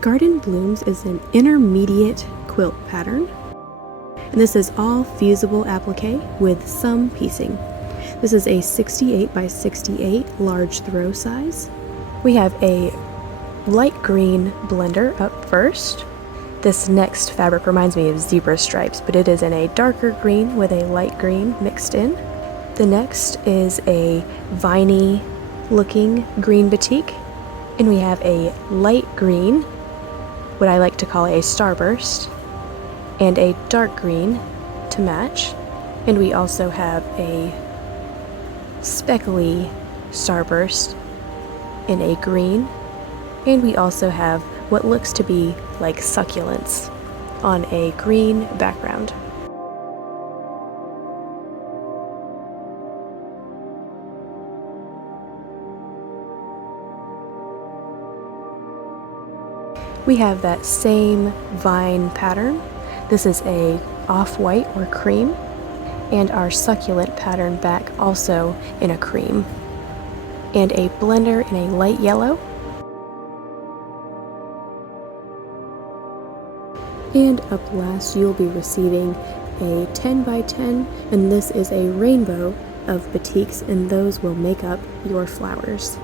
Garden Blooms is an intermediate quilt pattern, and this is all fusible applique with some piecing. This is a 68 by 68 large throw size. We have a light green blender up first. This next fabric reminds me of zebra stripes, but it is in a darker green with a light green mixed in. The next is a viney looking green batik, and we have a light green, what I like to call a starburst, and a dark green to match. And we also have a speckly starburst in a green, and we also have what looks to be like succulents on a green background. We have that same vine pattern. This is a off-white or cream, and our succulent pattern back also in a cream, and a blender in a light yellow. And up last, you'll be receiving a 10 by 10, and this is a rainbow of batiks, and those will make up your flowers.